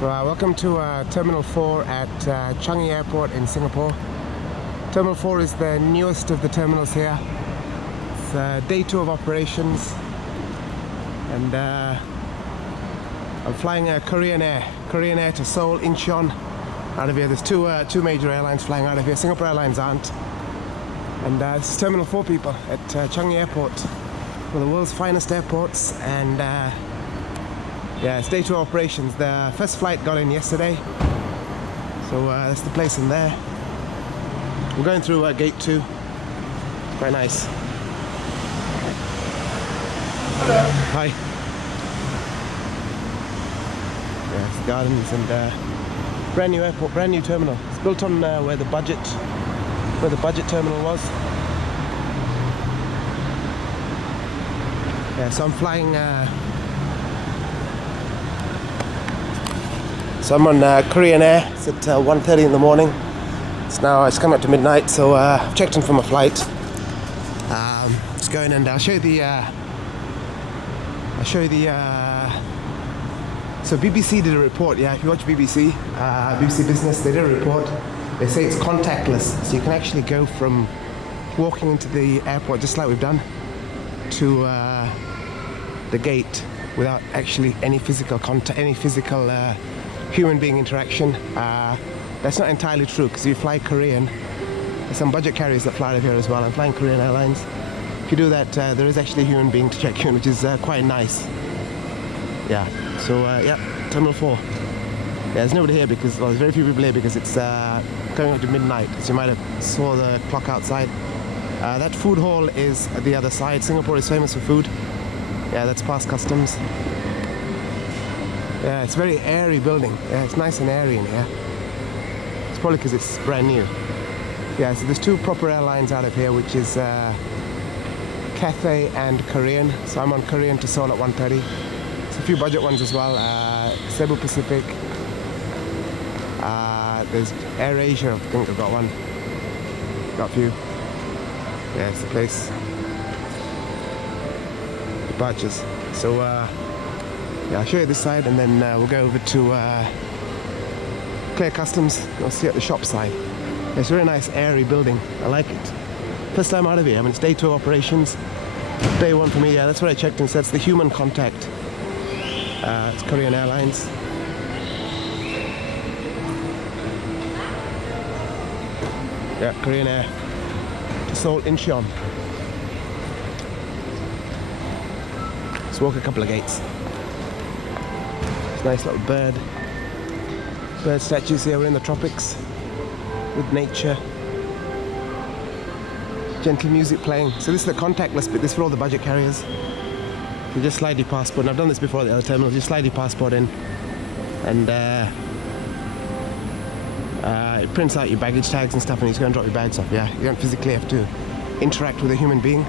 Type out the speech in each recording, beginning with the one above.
So welcome to Terminal 4 at Changi Airport in Singapore. Terminal 4 is the newest of the terminals here. It's day 2 of operations, and I'm flying Korean Air to Seoul, Incheon. Out of here, there's two major airlines flying out of here. Singapore Airlines aren't. And this is Terminal 4, people, at Changi Airport, one of the world's finest airports. And yeah, it's day 2 operations. The first flight got in yesterday, so that's the place in there. We're going through gate 2. Quite nice. Hello. Hi. Yeah, it's the gardens and brand new airport, brand new terminal. It's built on where the budget terminal was. Yeah, so I'm flying. So I'm on Korean Air. It's at 1:30 in the morning. It's coming up to midnight, so I've checked in for my flight. Just going, and I'll show you the. So BBC did a report. Yeah, if you watch BBC Business, they did a report. They say it's contactless, so you can actually go from walking into the airport just like we've done to the gate without actually any physical contact, any physical human being interaction. That's not entirely true, because if you fly Korean, there's some budget carriers that fly out of here as well. I'm flying Korean Airlines. If you do that, there is actually a human being to check you in, which is quite nice. Yeah. So yeah, Terminal 4. Yeah, there's nobody here because, well, there's very few people here because it's going up to midnight, so you might have saw the clock outside. That food hall is at the other side. Singapore is famous for food. Yeah, that's past customs. Yeah, it's a very airy building. Yeah, it's nice and airy in here. It's probably because it's brand new. Yeah, so there's 2 proper airlines out of here, which is Cathay and Korean. So I'm on Korean to Seoul at 1:30. There's a few budget ones as well. Cebu Pacific. There's Air Asia, I think I've got one. Got a few. Yeah, it's the place. Departures. So yeah, I'll show you this side, and then we'll go over to clear customs. We'll see at the shop side. Yeah, it's a very nice airy building. I like it. First time out of here. I mean, it's day 2 operations. Day 1 for me. Yeah, that's what I checked in. So that's the human contact. It's Korean Airlines. Yeah, Korean Air to Seoul, Incheon. Let's walk a couple of gates. It's a nice little bird statues here. We're in the tropics with nature. Gentle music playing. So this is the contactless bit. This is for all the budget carriers. You just slide your passport, and I've done this before at the other terminals. You slide your passport in, and it prints out your baggage tags and stuff, and you just go and drop your bags off. Yeah, you don't physically have to interact with a human being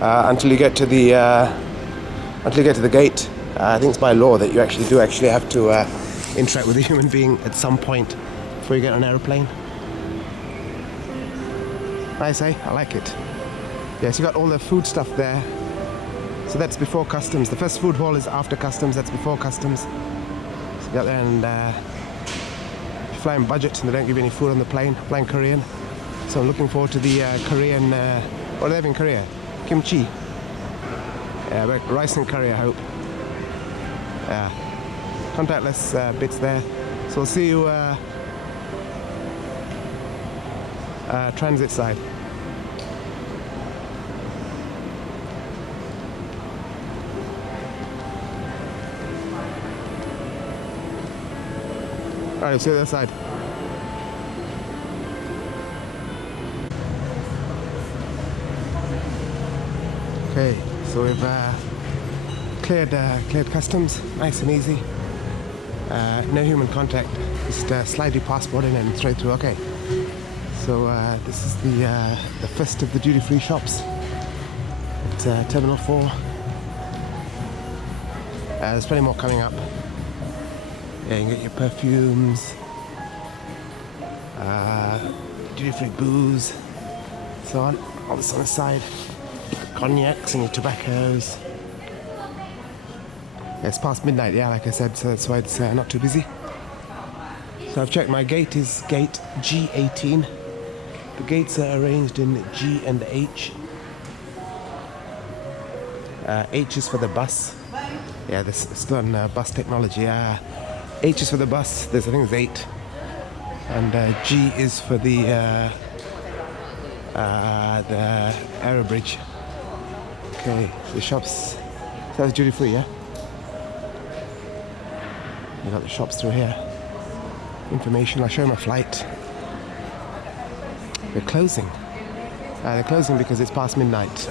until you get to the gate. I think it's by law that you actually have to interact with a human being at some point before you get on an aeroplane. Nice, eh? I like it. Yeah, so you got all the food stuff there. So that's before customs. The first food hall is after customs. That's before customs. So you got there, and if you're flying budget and they don't give you any food on the plane, flying Korean. So I'm looking forward to the Korean. What do they have in Korea? Kimchi. Yeah, rice and curry, I hope. Yeah, contactless bits there. So we'll see you transit side. Alright, see you the other side. Okay, so we've cleared customs, nice and easy. No human contact. Just slide your passport in and straight through. Okay. So this is the first of the duty-free shops at Terminal 4. There's plenty more coming up. Yeah, you can get your perfumes, duty-free booze, so on. All this on the side. Cognacs and your tobaccos. It's past midnight, yeah, like I said, so that's why it's not too busy. So I've checked, my gate is gate G18. The gates are arranged in G and H. H is for the bus. Yeah, this is still on bus technology. H is for the bus, I think there's 8. And G is for the aero bridge. Okay, the shops. So that's duty free, yeah? You got the shops through here. Information, I'll show you my flight. They're closing. They're closing because it's past midnight.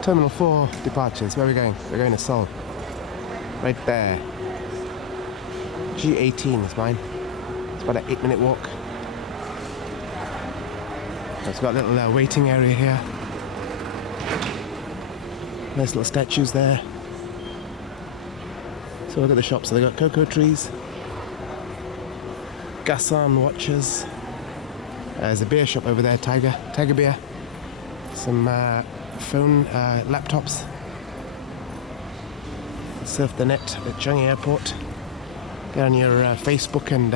Terminal 4 departures. Where are we going? We're going to Seoul. Right there. G18 is mine. It's about an 8-minute walk. It's got a little waiting area here. Nice little statues there. So look at the shops. So they've got cocoa trees, Gassan watches. There's a beer shop over there, Tiger beer. Some phone laptops. Surf the net at Changi Airport. Get on your Facebook and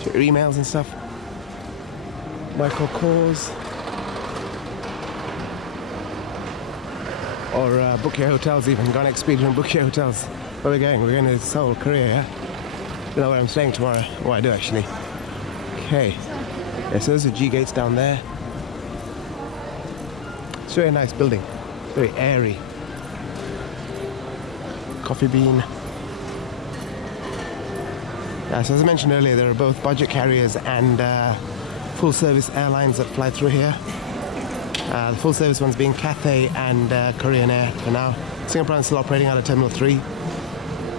check your emails and stuff. Michael Kors. Or book your hotels even. Go on Expedia and book your hotels. Where are we going? We're going to Seoul, Korea, yeah? Don't know where I'm staying tomorrow. Oh, I do actually. Okay. Yeah, so those are G gates down there. It's a very nice building. It's very airy. Coffee bean. Yeah, so as I mentioned earlier, there are both budget carriers and full-service airlines that fly through here. The full-service ones being Cathay and Korean Air for now. Singapore is still operating out of Terminal 3.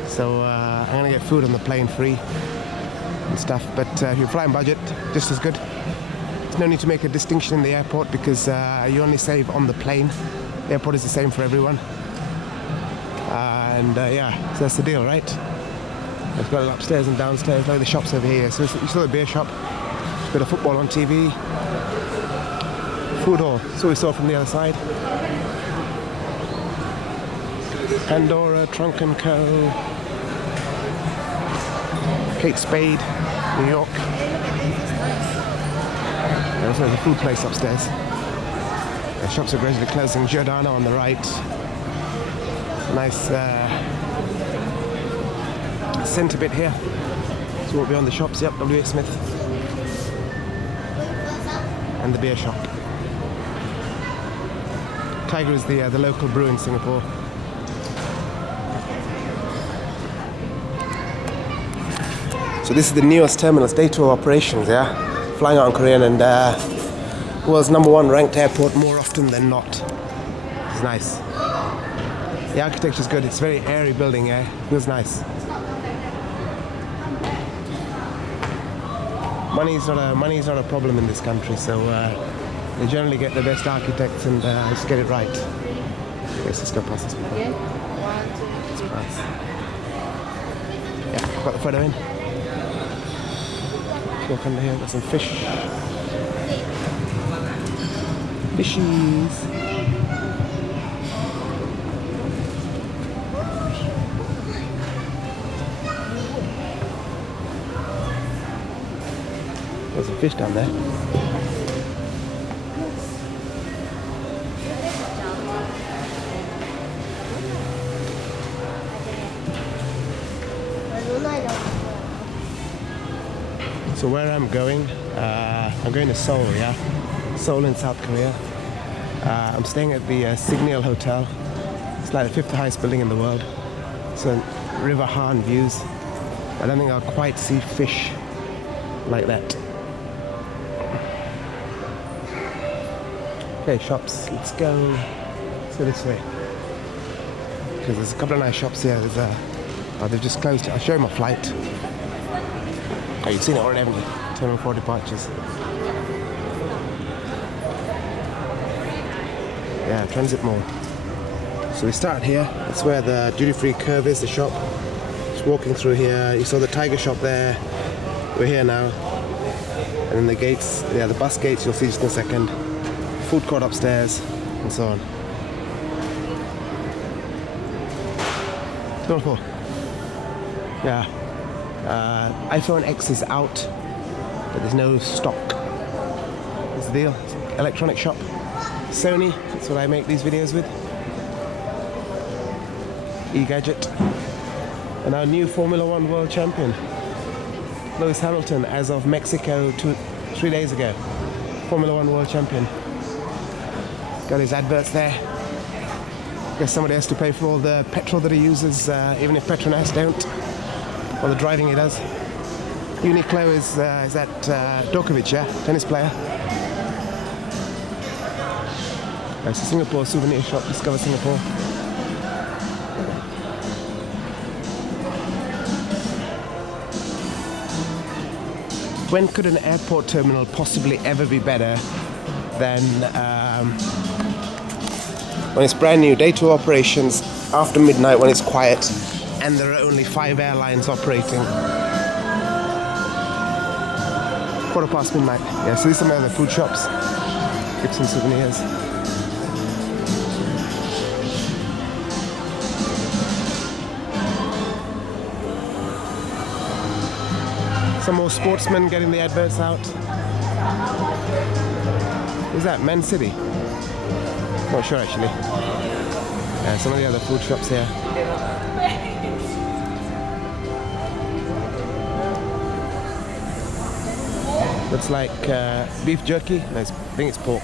So I'm going to get food on the plane free and stuff. But if you're flying budget, just as good. There's no need to make a distinction in the airport because you only save on the plane. The airport is the same for everyone. Yeah, so that's the deal, right? It's got it upstairs and downstairs. Look at the shops over here. So you saw the beer shop. There's a bit of football on TV. Food hall. So we saw from the other side. Pandora, Trunk & Co. Kate Spade, New York. There's a food place upstairs. The shops are gradually closing. Giordano on the right. Nice centre bit here. So we'll be on the shops. Yep, W.H. Smith. And the beer shop. Tiger is the local brew in Singapore. So this is the newest terminal. It's day 2 of operations, yeah? Flying out on Korean and world's #1 ranked airport more often than not. It's nice. The architecture is good. It's a very airy building, yeah? It feels nice. Money's not a problem in this country, so they generally get the best architects and just get it right. Yes, let's go past this people. Yeah, got the photo in. Walk under here, got some fish. Fishies. There's some fish down there. So where I'm going to Seoul, yeah? Seoul in South Korea. I'm staying at the Signal Hotel. It's like the 5th highest building in the world. So River Han views. I don't think I'll quite see fish like that. Okay, shops. Let's go this way. Because there's a couple of nice shops here. There's they've just closed it. I'll show you my flight. Oh, you've seen it already, haven't you? Terminal 4 departures. Yeah, Transit Mall. So we start here. That's where the duty-free curve is, the shop. Just walking through here. You saw the Tiger shop there. We're here now. And then the gates, yeah, the bus gates you'll see just in a second. Food court upstairs, and so on. Beautiful. Yeah. iPhone X is out, but there's no stock. That's the deal. Electronic shop. Sony, that's what I make these videos with. E-Gadget. And our new Formula One world champion, Lewis Hamilton, as of Mexico 3 days ago. Formula One world champion. Got his adverts there. Guess somebody has to pay for all the petrol that he uses, even if Petronas don't, or the driving he does. Uniqlo is that Djokovic, yeah, tennis player. It's a Singapore souvenir shop. Discover Singapore. When could an airport terminal possibly ever be better than when it's brand new, day 2 operations, after midnight when it's quiet, and there are only 5 airlines operating. 1:15 midnight. Yeah, so these are some of the food shops. Get some souvenirs. Some more sportsmen getting the adverts out. Is that Man City? Not sure actually. Yeah, some of the other food shops here. Looks like beef jerky. No, I think it's pork.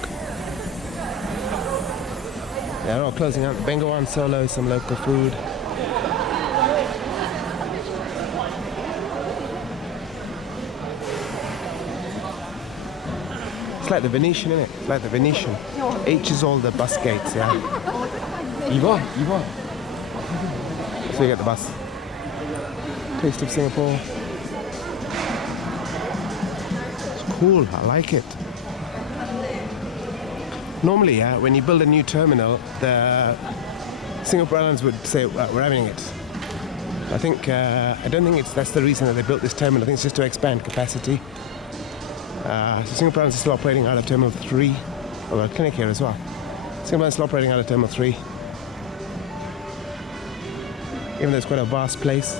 Yeah, they're all closing out. Bengal One Solo, some local food. It's like the Venetian, isn't it? It's like the Venetian. H is all the bus gates, yeah. Yvonne. So you get the bus. Taste of Singapore. It's cool, I like it. Normally, yeah, when you build a new terminal, the Singapore Airlines would say, well, we're having it. I don't think that's the reason that they built this terminal. I think it's just to expand capacity. So Singapore Airlines is still operating out of Terminal 3. Oh, a clinic here as well. Singapore Airlines is still operating out of Terminal 3. Even though it's quite a vast place.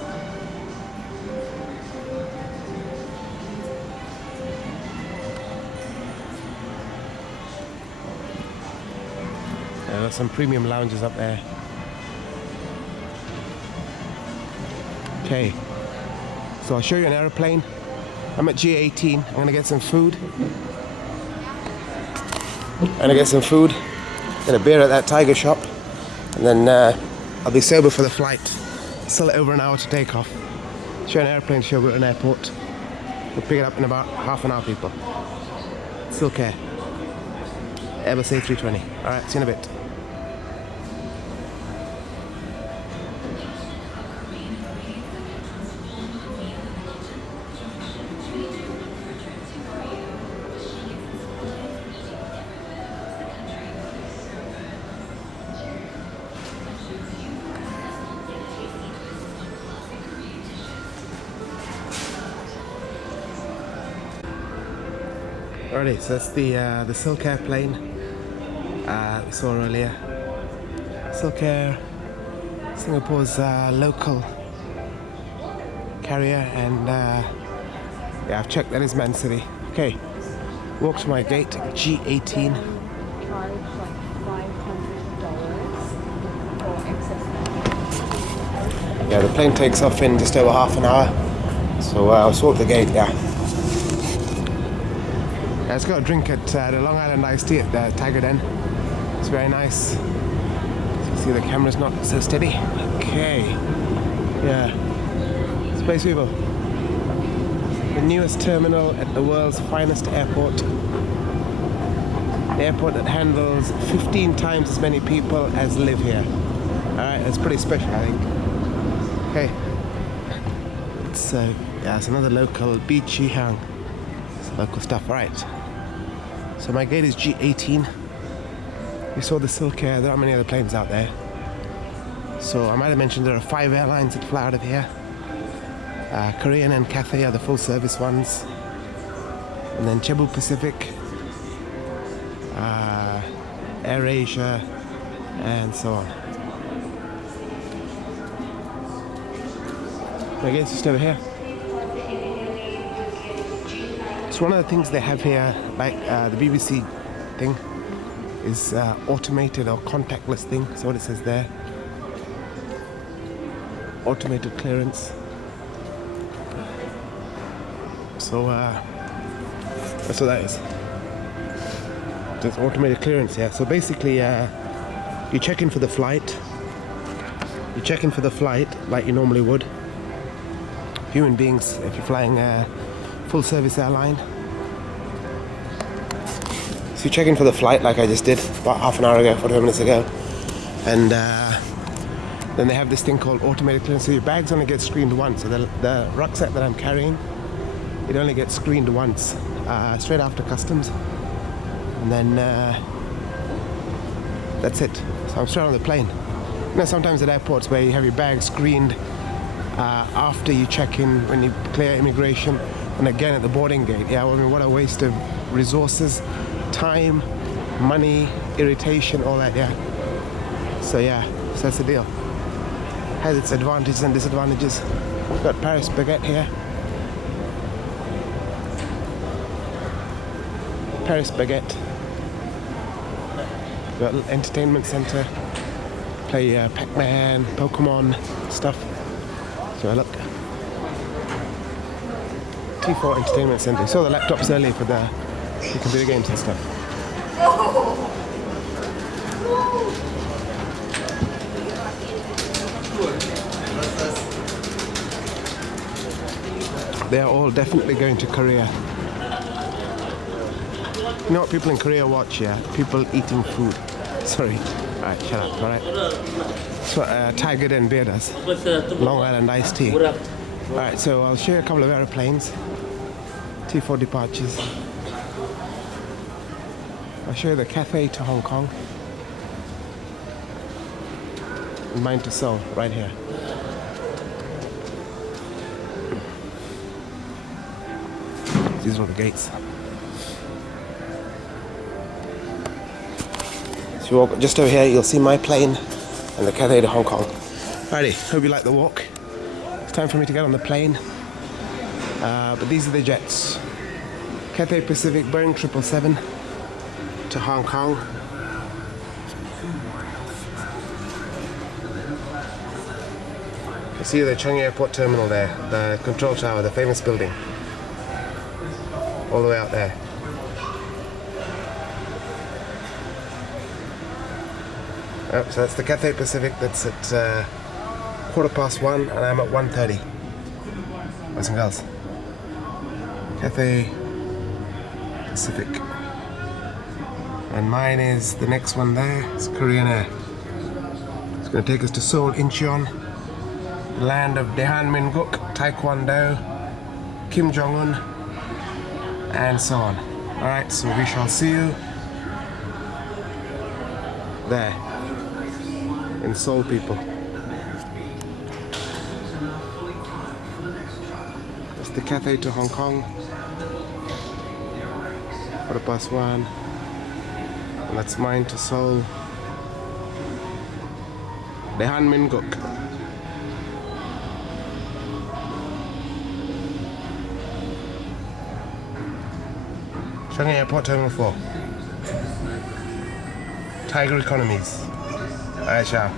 There's some premium lounges up there. Okay, so I'll show you an aeroplane. I'm at G18. I'm gonna get some food. Get a beer at that Tiger shop, and then I'll be sober for the flight. Still over an hour to take off. Show an airplane show. We're at an airport. We'll pick it up in about half an hour, people. Still care. Airbus A320. All right, see you in a bit. Alrighty, so that's the Silk Air plane we saw earlier. Silk Air, Singapore's local carrier, and yeah, I've checked, that is Man City. Okay, walk to my gate, G18. Charge like $500 for excess. Yeah, the plane takes off in just over half an hour, so I'll sort the gate, yeah. Let's go drink at the Long Island iced tea at the Tiger Den. It's very nice. So you see the camera's not so steady. Okay. Yeah. Space people. The newest terminal at the world's finest airport. The airport that handles 15 times as many people as live here. Alright, that's pretty special, I think. Okay. It's yeah, it's another local Beachy Hang. It's local stuff, alright. So my gate is G18. We saw the Silk Air. There aren't many other planes out there. So I might have mentioned there are 5 airlines that fly out of here. Air and Cathay are the full service ones. And then Cebu Pacific, Air Asia, and so on. Again, it's just over here. So one of the things they have here, like the BBC thing, is automated or contactless thing. So what it says there, automated clearance. So that's what that is. Just automated clearance, yeah. So basically, you check in for the flight. You check in for the flight like you normally would. Human beings, if you're flying a full service airline. So you check in for the flight like I just did about half an hour ago, 45 minutes ago. And then they have this thing called automated clearance. So your bags only get screened once. So the rucksack that I'm carrying, it only gets screened once, straight after customs. And then that's it. So I'm straight on the plane. You know, sometimes at airports where you have your bag screened after you check in, when you clear immigration, and again at the boarding gate. Yeah, I mean, what a waste of resources, time, money, irritation, all that, yeah. So yeah, so that's the deal. Has its advantages and disadvantages. We've got Paris baguette here. Paris baguette. We've got a little entertainment center. Play Pac-Man, Pokemon stuff. So look. T4 Entertainment Center. Saw the laptops earlier for the computer games and stuff. They are all definitely going to Korea. You know what people in Korea watch, yeah? People eating food. Sorry. Alright, shut up, alright? That's what Tiger and Beer does. Long Island iced tea. Alright, so I'll show you a couple of aeroplanes. T4 departures. I'll show you the Cathay to Hong Kong. And mine to Seoul, right here. These are the gates. So you walk just over here, you'll see my plane and the Cathay to Hong Kong. Alrighty, hope you like the walk. It's time for me to get on the plane. But these are the jets. Cathay Pacific, Boeing 777 to Hong Kong. You see the Changi Airport terminal there, the control tower, the famous building. All the way out there. Oh, so that's the Cathay Pacific. That's at 1:15 and I'm at 1:30. Boys and girls. Cathay Pacific. And mine is the next one there. It's Korean Air. It's going to take us to Seoul, Incheon, land of Daehan Min-guk, Taekwondo, Kim Jong-un, and so on. Alright, so we shall see you there in Seoul, people. That's the Cathay to Hong Kong. 1:15. And that's mine to Seoul. Daehan Min-guk. Changi Airport Terminal 4. Tiger Economies. Alright, ciao.